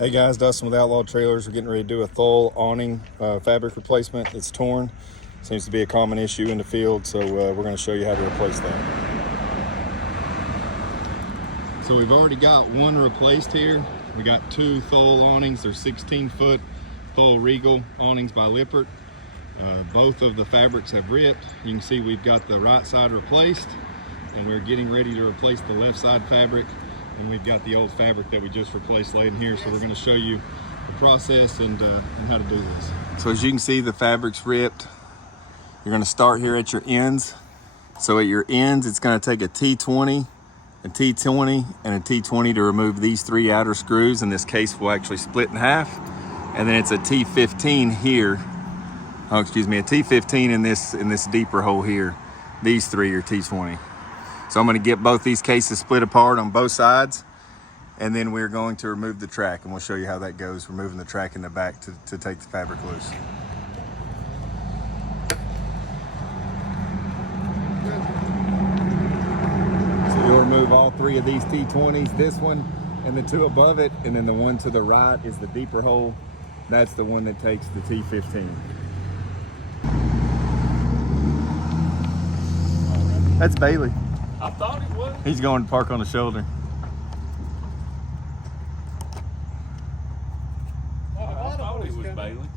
Hey guys, Dustin with Outlaw Trailers. We're getting ready to do a Thule awning fabric replacement. It's torn. Seems to be a common issue in the field, so we're going to show you how to replace that. So we've already got one replaced here. We got two Thule awnings. They're 16-foot Thule Regal awnings by Lippert. Both of the fabrics have ripped. You can see we've got the right side replaced, and we're getting ready to replace the left side fabric. And we've got the old fabric that we just replaced laying here, so we're going to show you the process and how to do this. So as you can see, the fabric's ripped. You're going to start here at your ends. So at your ends, it's going to take a T20, a T20, and a T20 to remove these three outer screws, and this case will actually split in half. And then it's a T15 here. Oh, excuse me, a T15 in this deeper hole here. These three are T20. So I'm going to get both these cases split apart on both sides, and then we're going to remove the track, and we'll show you how that goes, removing the track in the back to take the fabric loose. So you'll remove all three of these T20s, this one and the two above it, and then the one to the right is the deeper hole. That's the one that takes the T15. That's Bailey. I thought it was. He's going to park on the shoulder. I thought it was Bailey.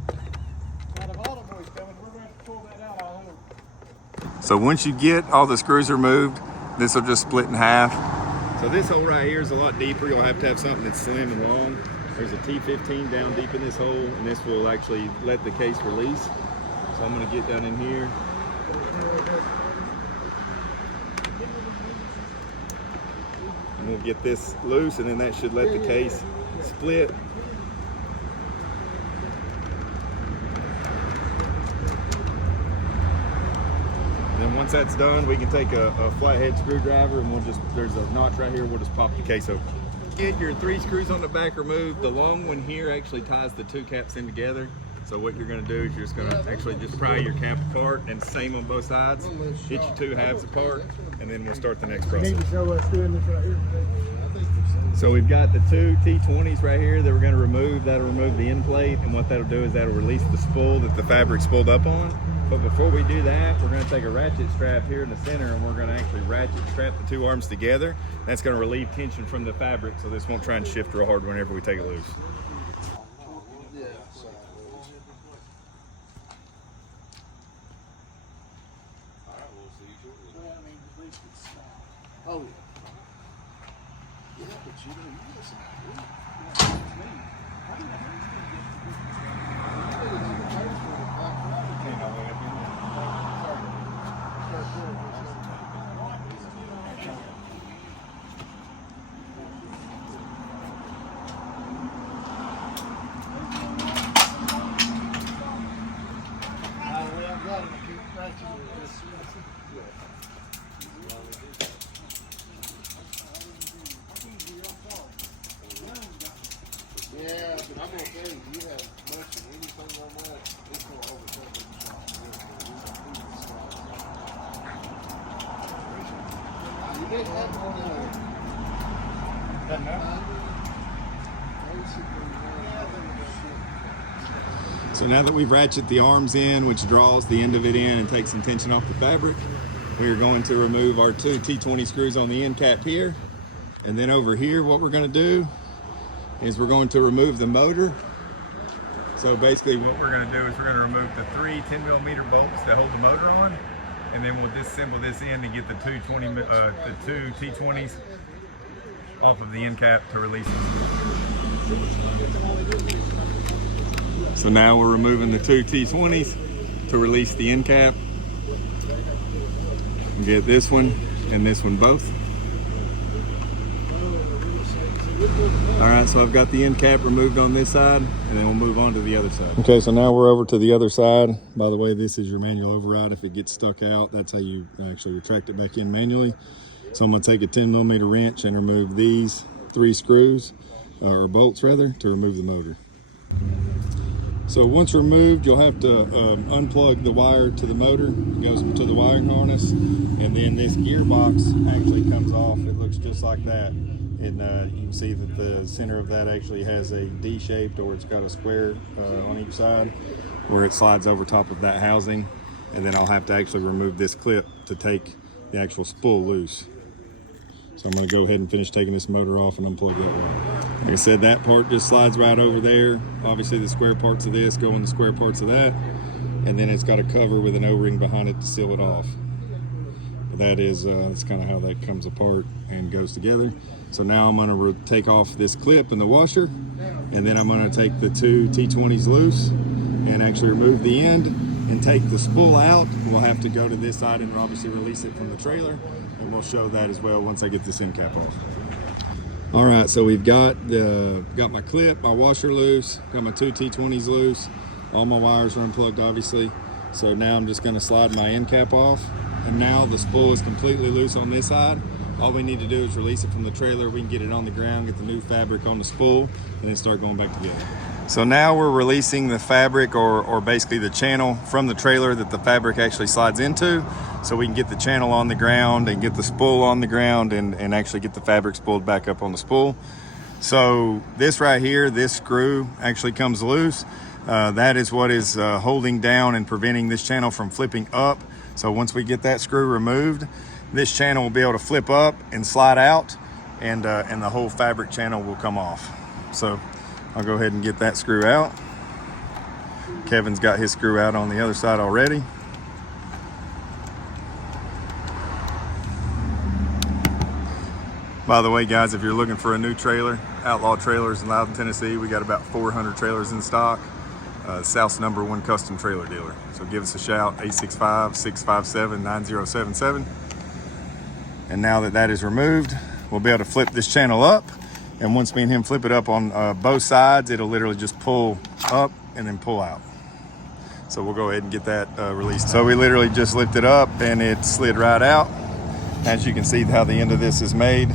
So once you get all the screws removed, this will just split in half. So this hole right here is a lot deeper. You'll have to have something that's slim and long. There's a T15 down deep in this hole, and this will actually let the case release. So I'm going to get down in here. And we'll get this loose, and then that should let the case split. And then once that's done, we can take a flathead screwdriver, and there's a notch right here, we'll just pop the case open. Get your three screws on the back removed. The long one here actually ties the two caps in together. So what you're going to do is you're just going to actually just pry your cap apart, and same on both sides. Get your two halves apart, and then we'll start the next process. So we've got the two T20s right here that we're going to remove. That'll remove the end plate, and what that'll do is that'll release the spool that the fabric's spooled up on. But before we do that, we're going to take a ratchet strap here in the center, and we're going to actually ratchet strap the two arms together. That's going to relieve tension from the fabric, so this won't try and shift real hard whenever we take it loose. Oh, yeah. Yeah, but you don't listen yeah, but I'm gonna tell you, you have much of anything on that, it's gonna overcome the shot. You didn't have one So now that we've ratcheted the arms in, which draws the end of it in and takes some tension off the fabric, we are going to remove our two T20 screws on the end cap here. And then over here, what we're going to do is we're going to remove the motor. So basically what we're going to do is we're going to remove the three 10mm bolts that hold the motor on, and then we'll disassemble this end and get the two T20s off of the end cap to release it. So now we're removing the two T20s to release the end cap. We'll get this one and this one both. All right, so I've got the end cap removed on this side, and then we'll move on to the other side. Okay, so now we're over to the other side. By the way, this is your manual override. If it gets stuck out, that's how you actually retract it back in manually. So I'm gonna take a 10mm wrench and remove these three screws, or bolts rather, to remove the motor. So once removed, you'll have to unplug the wire to the motor. It goes to the wiring harness, and then this gearbox actually comes off. It looks just like that. And you can see that the center of that actually has a D-shaped, or it's got a square on each side where it slides over top of that housing. And then I'll have to actually remove this clip to take the actual spool loose. So I'm going to go ahead and finish taking this motor off and unplug that wire. Like I said, that part just slides right over there. Obviously the square parts of this go in the square parts of that. And then it's got a cover with an O-ring behind it to seal it off. But that is, that's kind of how that comes apart and goes together. So now I'm going to take off this clip and the washer, and then I'm going to take the two T20s loose and actually remove the end and take the spool out. We'll have to go to this side and obviously release it from the trailer, and we'll show that as well once I get this end cap off. All right, so we've got my clip, my washer loose, got my two T20s loose. All my wires are unplugged, obviously. So now I'm just going to slide my end cap off, and now the spool is completely loose on this side. All we need to do is release it from the trailer. We can get it on the ground, get the new fabric on the spool, and then start going back together. So now we're releasing the fabric, or basically the channel from the trailer that the fabric actually slides into, so we can get the channel on the ground and get the spool on the ground and actually get the fabric spooled back up on the spool. So this right here, this screw actually comes loose. That is what is holding down and preventing this channel from flipping up. So once we get that screw removed, this channel will be able to flip up and slide out, and the whole fabric channel will come off. So I'll go ahead and get that screw out. Kevin's got his screw out on the other side already. By the way, guys, if you're looking for a new trailer, Outlaw Trailers in Loudon, Tennessee, we got about 400 trailers in stock. South's #1 custom trailer dealer. So give us a shout, 865-657-9077. And now that that is removed, we'll be able to flip this channel up. And once me and him flip it up on both sides, it'll literally just pull up and then pull out. So we'll go ahead and get that released. So we literally just lifted up and it slid right out. As you can see how the end of this is made.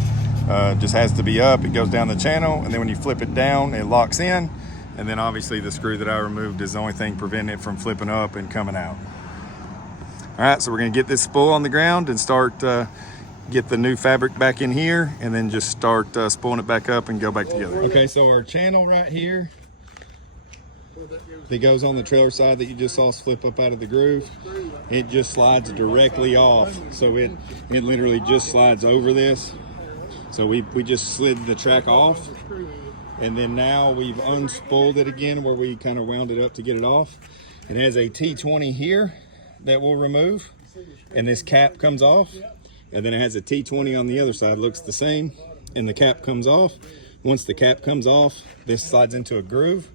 Just has to be up, it goes down the channel, and then when you flip it down, it locks in. And then obviously the screw that I removed is the only thing preventing it from flipping up and coming out. All right, so we're gonna get this spool on the ground and start get the new fabric back in here, and then just start spooling it back up and go back together. Okay, so our channel right here that goes on the trailer side that you just saw flip up out of the groove, it just slides directly off. So it literally just slides over this. So we just slid the track off, and then now we've unspooled it again where we kind of wound it up to get it off. It has a T20 here that we'll remove, and this cap comes off. And then it has a T20 on the other side, looks the same, and the cap comes off. Once the cap comes off, this slides into a groove,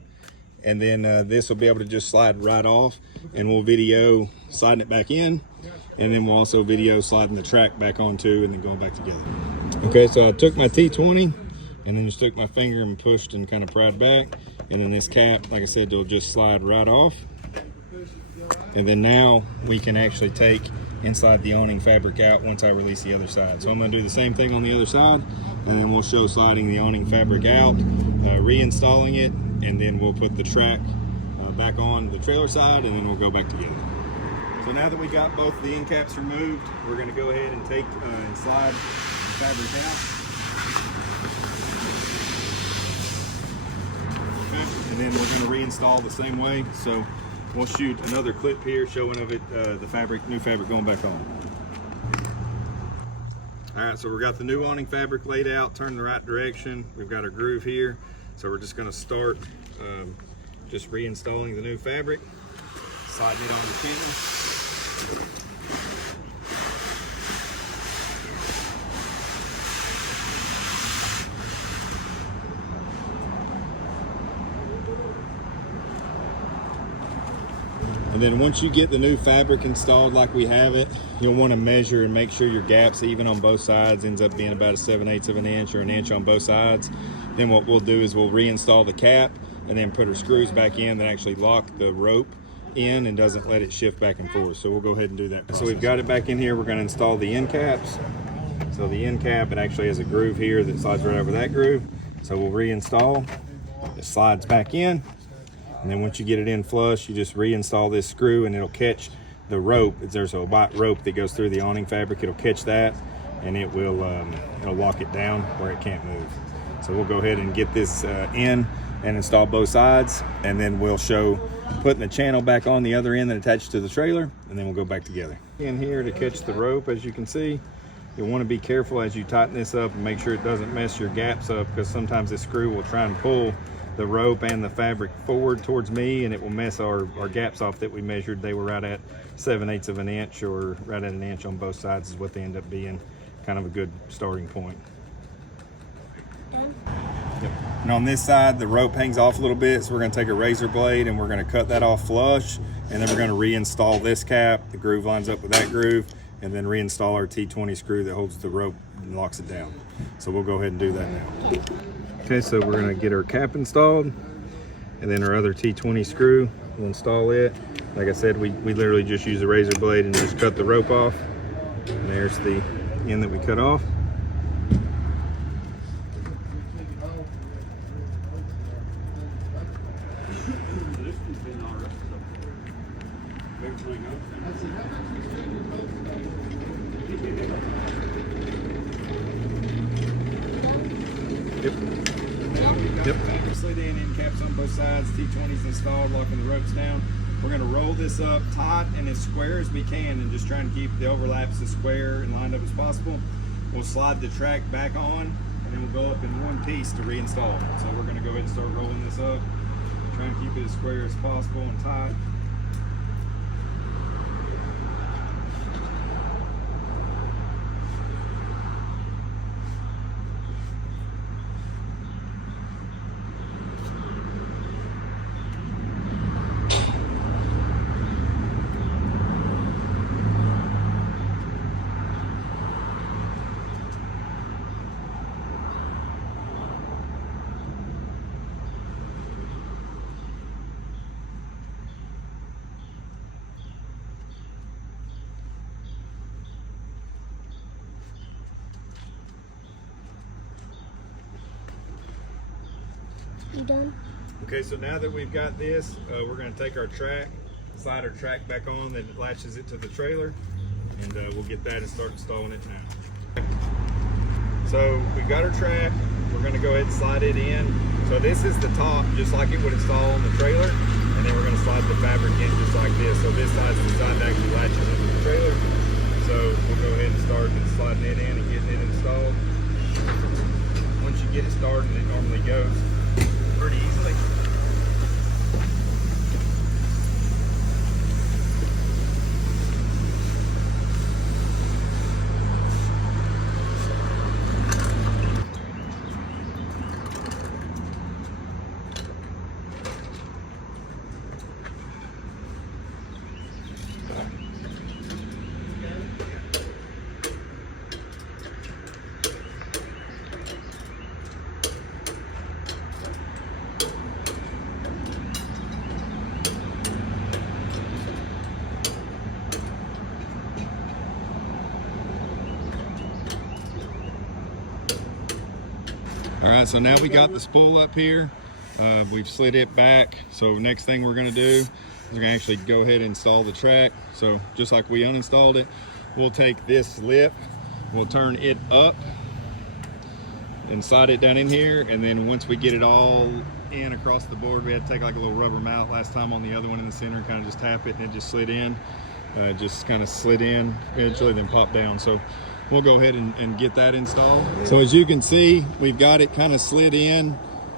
and then this will be able to just slide right off, and we'll video sliding it back in, and then we'll also video sliding the track back onto and then going back together. Okay, so I took my T20 and then just took my finger and pushed and kind of pried back, and then this cap, like I said, will just slide right off. And then now we can actually take and slide the awning fabric out once I release the other side. So I'm gonna do the same thing on the other side, and then we'll show sliding the awning fabric out, reinstalling it, and then we'll put the track back on the trailer side, and then we'll go back together. So now that we got both the end caps removed, we're gonna go ahead and take and slide the fabric out. Okay. And then we're gonna reinstall the same way. So we'll shoot another clip here showing of it, the fabric, new fabric going back on. All right, so we've got the new awning fabric laid out, turned the right direction. We've got our groove here. So we're just gonna start just reinstalling the new fabric, sliding it on the channel. And then once you get the new fabric installed like we have it, you'll want to measure and make sure your gaps even on both sides ends up being about a 7/8 of an inch or an inch on both sides. Then what we'll do is we'll reinstall the cap and then put our screws back in that actually lock the rope in and doesn't let it shift back and forth. So we'll go ahead and do that process. So we've got it back in here. We're going to install the end caps. So the end cap, it actually has a groove here that slides right over that groove. So we'll reinstall. It slides back in. And then once you get it in flush, you just reinstall this screw and it'll catch the rope. There's a white rope that goes through the awning fabric. It'll catch that and it will it'll lock it down where it can't move. So we'll go ahead and get this in and install both sides, and then we'll show putting the channel back on the other end that attaches to the trailer, and then we'll go back together. In here to catch the rope, as you can see, you'll want to be careful as you tighten this up and make sure it doesn't mess your gaps up, because sometimes this screw will try and pull the rope and the fabric forward towards me, and it will mess our gaps off that we measured. They were right at 7/8 of an inch, or right at an inch on both sides is what they end up being. Kind of a good starting point. Yep. And on this side, the rope hangs off a little bit, so we're going to take a razor blade and we're going to cut that off flush, and then we're going to reinstall this cap. The groove lines up with that groove, and then reinstall our T20 screw that holds the rope and locks it down. So we'll go ahead and do that now. Okay, so we're going to get our cap installed, and then our other T20 screw, we'll install it. Like I said, we literally just use a razor blade and just cut the rope off. And there's the end that we cut off. Yep. Slid in end caps on both sides, T20s installed, locking the ropes down. We're going to roll this up tight and as square as we can, and just trying to keep the overlaps as square and lined up as possible. We'll slide the track back on, and then we'll go up in one piece to reinstall. So we're going to go ahead and start rolling this up, try and keep it as square as possible and tight. You done? Okay, so now that we've got this, we're going to take our track, slide our track back on that latches it to the trailer, and we'll get that and start installing it now. So we've got our track, we're going to go ahead and slide it in. So this is the top, just like it would install on the trailer, and then we're going to slide the fabric in just like this. So this side's the side that actually latches into the trailer. So we'll go ahead and start sliding it in and getting it installed. Once you get it started, it normally goes pretty easily. All right, so now we got the spool up here. We've slid it back. So next thing we're gonna do is we're gonna actually go ahead and install the track. So just like we uninstalled it, we'll take this lip, we'll turn it up and slide it down in here. And then once we get it all in across the board, we had to take like a little rubber mallet last time on the other one in the center and kind of just tap it, and it just slid in. Just kind of slid in eventually, then popped down. So we'll go ahead and get that installed. So as you can see, we've got it kind of slid in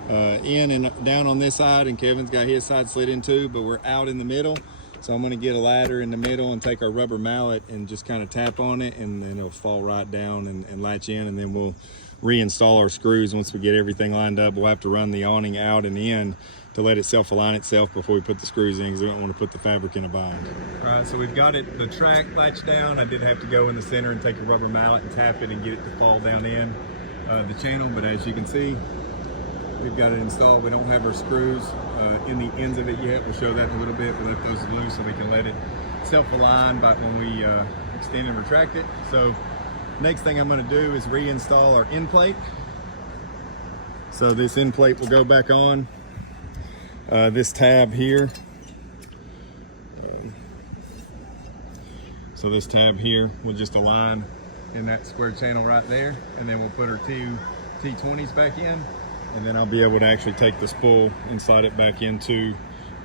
and down on this side, and Kevin's got his side slid in too, but we're out in the middle. So I'm gonna get a ladder in the middle and take our rubber mallet and just kind of tap on it, and then it'll fall right down and latch in, and then we'll reinstall our screws. Once we get everything lined up, we'll have to run the awning out and in to let it self-align itself before we put the screws in, because we don't want to put the fabric in a bind. All right, so we've got it, the track latched down. I did have to go in the center and take a rubber mallet and tap it and get it to fall down in the channel, but as you can see, we've got it installed. We don't have our screws in the ends of it yet. We'll show that in a little bit. We'll let those loose so we can let it self-align back when we extend and retract it. So next thing I'm going to do is reinstall our end plate. So this end plate will go back on. This tab here. So this tab here will just align in that square channel right there, and then we'll put our two T20s back in, and then I'll be able to actually take the spool and slide it back into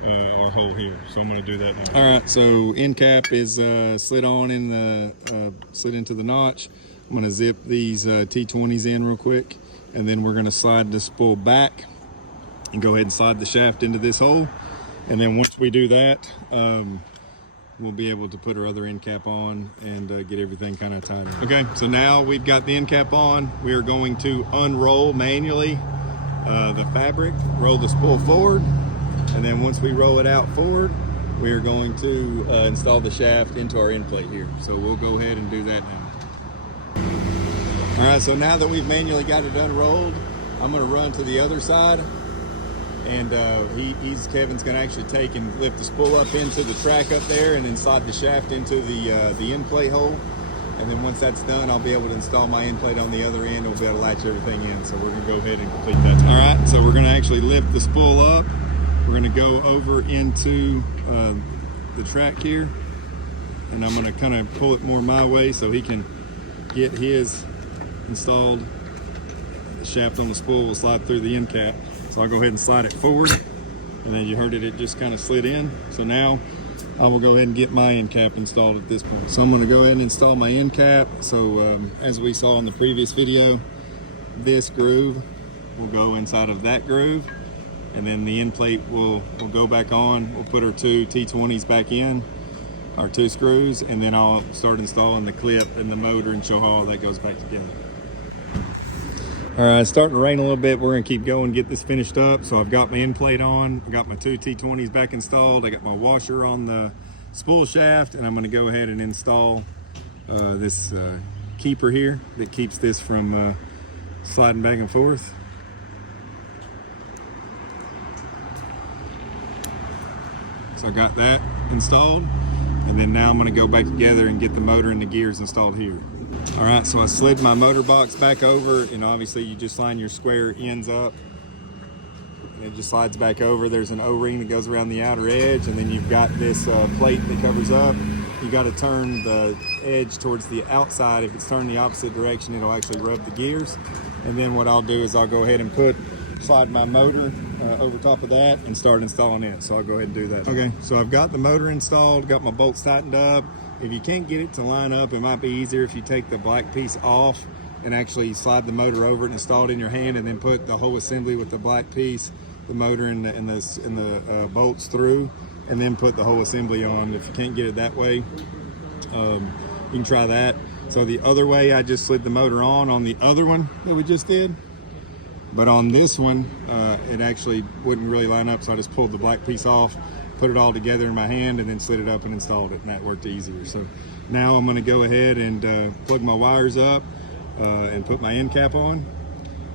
our hole here. So I'm going to do that now. All right, so end cap is slid on in the slid into the notch. I'm going to zip these T20s in real quick, and then we're going to slide the spool back and go ahead and slide the shaft into this hole. And then once we do that, we'll be able to put our other end cap on and get everything kind of tied in. Okay, so now we've got the end cap on. We are going to unroll manually the fabric, roll the spool forward, and then once we roll it out forward, we are going to install the shaft into our end plate here. So we'll go ahead and do that now. All right, so now that we've manually got it unrolled, I'm gonna run to the other side, and Kevin's gonna actually take and lift the spool up into the track up there and then slide the shaft into the end plate hole. And then once that's done, I'll be able to install my end plate on the other end. We'll be able to latch everything in. So we're gonna go ahead and complete that. All right, so we're gonna actually lift the spool up. We're gonna go over into the track here, and I'm gonna kind of pull it more my way so he can get his installed. The shaft on the spool will slide through the end cap. So I'll go ahead and slide it forward, and then you heard it just kind of slid in. So now I will go ahead and get my end cap installed at this point. So I'm going to go ahead and install my end cap. So as we saw in the previous video, this groove will go inside of that groove, and then the end plate will go back on. We'll put our two T20s back in, our two screws, and then I'll start installing the clip and the motor and show how all that goes back together. All right, it's starting to rain a little bit. We're gonna keep going, get this finished up. So I've got my end plate on, I got my two T20s back installed, I got my washer on the spool shaft, and I'm gonna go ahead and install this keeper here that keeps this from sliding back and forth. So I got that installed, and then now I'm gonna go back together and get the motor and the gears installed here. All right, so I slid my motor box back over, and obviously you just line your square ends up, and it just slides back over. There's an O-ring that goes around the outer edge, and then you've got this plate that covers up. You got to turn the edge towards the outside. If it's turned the opposite direction, it'll actually rub the gears. And then what I'll do is I'll go ahead and slide my motor over top of that and start installing it. So I'll go ahead and do that. Okay, so I've got the motor installed, got my bolts tightened up. If you can't get it to line up, it might be easier if you take the black piece off and actually slide the motor over it and install it in your hand, and then put the whole assembly with the black piece, the motor and the bolts through, and then put the whole assembly on. If you can't get it that way, you can try that. So the other way, I just slid the motor on the other one that we just did. But on this one, it actually wouldn't really line up, so I just pulled the black piece off, put it all together in my hand, and then slid it up and installed it, and that worked easier. So now I'm gonna go ahead and plug my wires up and put my end cap on,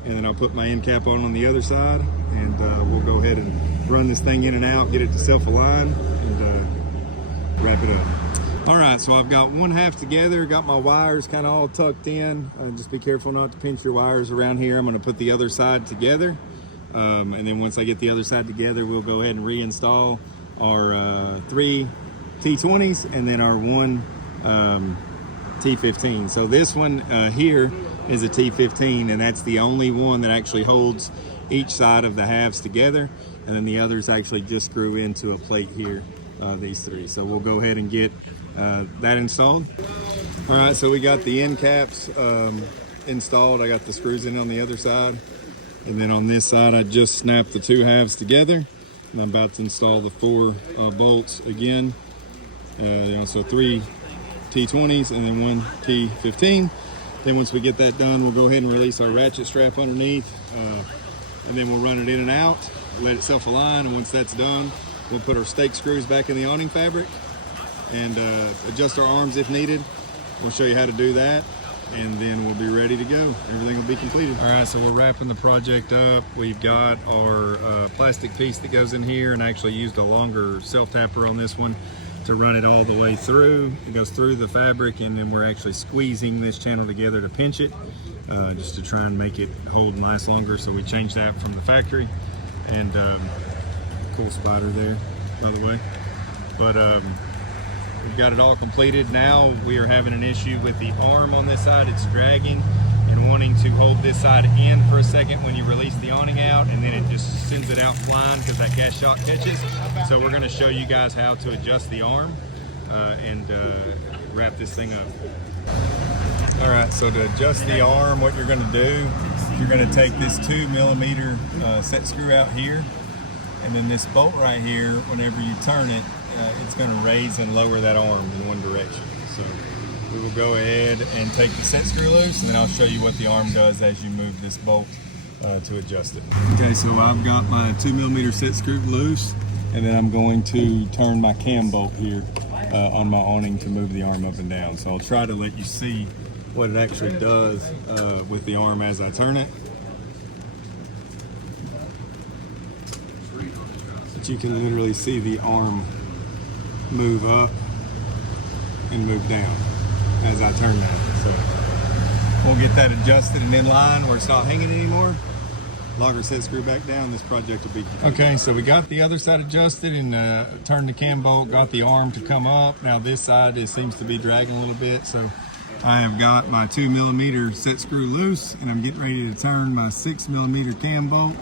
and then I'll put my end cap on the other side, and we'll go ahead and run this thing in and out, get it to self-align, and wrap it up. All right, so I've got one half together, got my wires kind of all tucked in. Just be careful not to pinch your wires around here. I'm gonna put the other side together, and then once I get the other side together, we'll go ahead and reinstall our 3 T20s and then our 1 T15. So this one here is a T15, and that's the only one that actually holds each side of the halves together, and then the others actually just screw into a plate here, these 3. So we'll go ahead and get that installed. All right, so we got the end caps installed. I got the screws in on the other side, and then on this side I just snapped the 2 halves together. And I'm about to install the 4 bolts again. So 3 T20s and then 1 T15. Then once we get that done, we'll go ahead and release our ratchet strap underneath, and then we'll run it in and out, let it self-align, and once that's done, we'll put our stake screws back in the awning fabric and adjust our arms if needed. We'll show you how to do that, and then we'll be ready to go. Everything will be completed. All right, so we're wrapping the project up. We've got our plastic piece that goes in here, and I actually used a longer self-tapper on this one to run it all the way through. It goes through the fabric, and then we're actually squeezing this channel together to pinch it, just to try and make it hold nice longer. So we changed that from the factory, and cool spider there, by the way. But We've got it all completed. Now we are having an issue with the arm on this side. It's dragging and wanting to hold this side in for a second when you release the awning out, and then it just sends it out flying because that gas shock catches. So we're going to show you guys how to adjust the arm and wrap this thing up. All right, so to adjust the arm, what you're going to do, you're going to take this 2mm set screw out here, and then this bolt right here, whenever you turn it, it's going to raise and lower that arm in one direction. So we will go ahead and take the set screw loose, and then I'll show you what the arm does as you move this bolt to adjust it. Okay, so I've got my 2mm set screw loose, and then I'm going to turn my cam bolt here on my awning to move the arm up and down. So I'll try to let you see what it actually does with the arm as I turn it. But you can literally see the arm move up and move down as I turn that. So we'll get that adjusted and in line where it's not hanging anymore. Log our set screw back down, this project will be complete. Okay, so we got the other side adjusted and turned the cam bolt, got the arm to come up. Now this side seems to be dragging a little bit, so I have got my 2mm set screw loose, and I'm getting ready to turn my 6mm cam bolt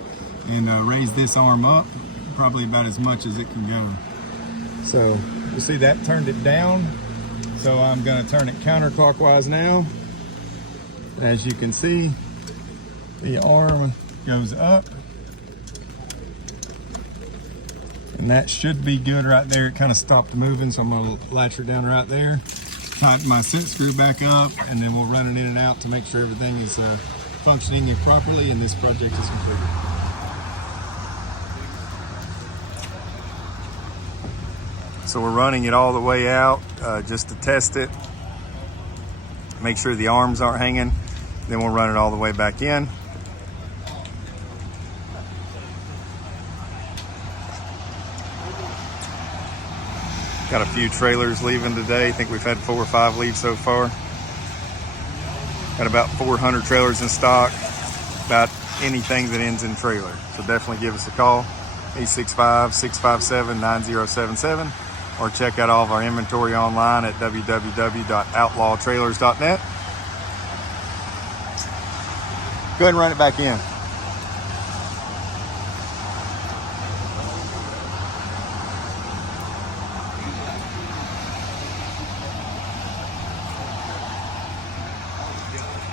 and raise this arm up probably about as much as it can go. So you see that turned it down, so I'm going to turn it counterclockwise now. As you can see, the arm goes up, and that should be good right there. It kind of stopped moving, so I'm going to latch her down right there, tighten my set screw back up, and then we'll run it in and out to make sure everything is functioning properly, and this project is completed. So we're running it all the way out just to test it, make sure the arms aren't hanging, then we'll run it all the way back in. Got a few trailers leaving today. I think we've had 4 or 5 leave so far. Got about 400 trailers in stock, about anything that ends in trailer. So definitely give us a call, 865-657-9077, or check out all of our inventory online at www.outlawtrailers.net. Go ahead and run it back in.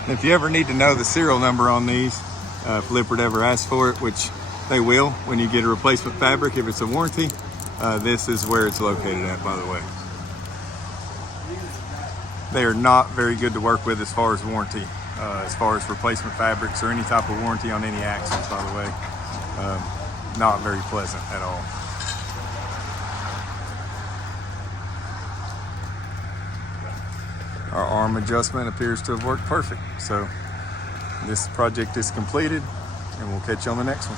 If you ever need to know the serial number on these, if Lippert ever asks for it, which they will when you get a replacement fabric, if it's a warranty, this is where it's located at, by the way. They are not very good to work with as far as warranty, as far as replacement fabrics or any type of warranty on any axles, by the way. Not very pleasant at all. Our arm adjustment appears to have worked perfect. So this project is completed, and we'll catch you on the next one.